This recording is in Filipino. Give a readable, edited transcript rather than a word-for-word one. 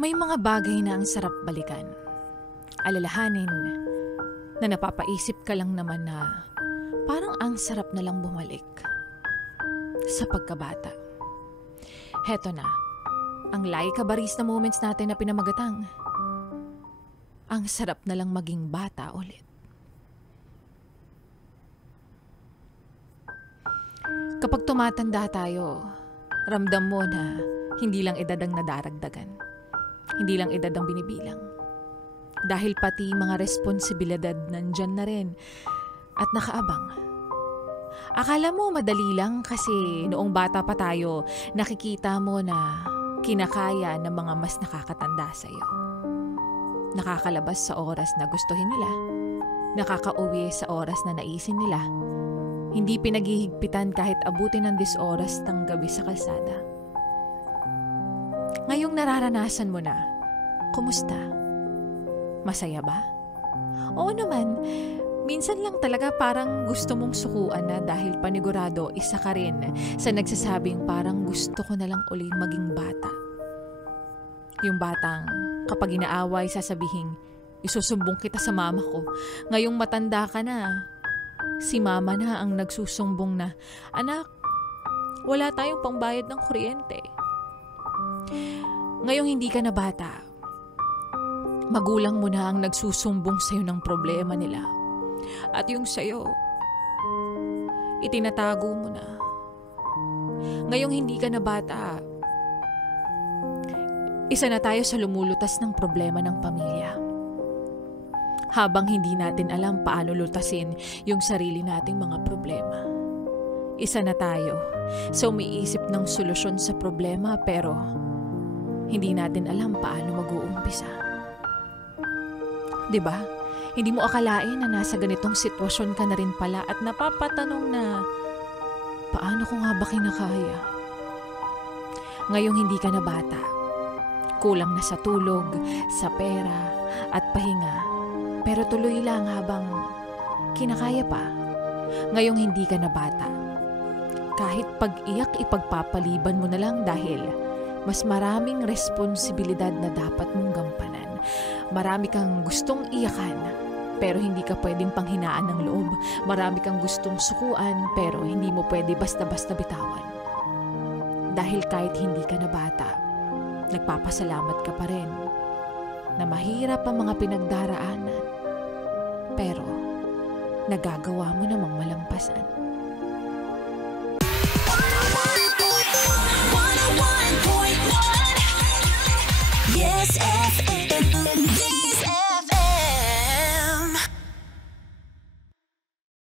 May mga bagay na ang sarap balikan. Alalahanin na napapaisip ka lang naman na parang ang sarap na lang bumalik sa pagkabata. Heto na, ang Laika Barista moments natin na pinamagatang. Ang sarap na lang maging bata ulit. Kapag tumatanda tayo, ramdam mo na hindi lang edad ang nadaragdagan. Hindi lang edad ang binibilang. Dahil pati mga responsibilidad nandyan na rin at nakaabang. Akala mo madali lang kasi noong bata pa tayo, nakikita mo na kinakaya ng mga mas nakakatanda sa'yo. Nakakalabas sa oras na gustuhin nila. Nakakauwi sa oras na naisin nila. Hindi pinaghihigpitan kahit abutin ng 10 oras ng gabi sa kalsada. Ngayong nararanasan mo na, kumusta? Masaya ba? Oo naman, minsan lang talaga parang gusto mong sukuan na dahil panigurado isa ka rin sa nagsasabing parang gusto ko na lang uling maging bata. Yung batang kapag inaaway sasabihin, isusumbong kita sa mama ko. Ngayong matanda ka na, si mama na ang nagsusumbong na, anak, wala tayong pangbayad ng kuryente. Ngayong hindi ka na bata, magulang mo na ang nagsusumbong sa'yo ng problema nila. At yung sa'yo, itinatago mo na. Ngayong hindi ka na bata, isa na tayo sa lumulutas ng problema ng pamilya. Habang hindi natin alam paano lutasin yung sarili nating mga problema. Isa na tayo sa umiisip ng solusyon sa problema pero hindi natin alam paano mag-uumpisa. 'Di ba? Hindi mo akalain na nasa ganitong sitwasyon ka na rin pala at napapatanong na paano ko nga ba kinakaya? Ngayong hindi ka na bata, kulang na sa tulog, sa pera at pahinga, pero tuloy lang habang kinakaya pa. Ngayong hindi ka na bata, kahit pag-iyak ipagpapaliban mo na lang dahil mas maraming responsibilidad na dapat mong gampanan. Marami kang gustong iyakan, pero hindi ka pwedeng panghinaan ng loob. Marami kang gustong sukuan, pero hindi mo pwede basta-basta bitawan. Dahil kahit hindi ka na bata, nagpapasalamat ka pa rin na mahirap ang mga pinagdaraanan, pero nagagawa mo namang malampasan. Yes, FM.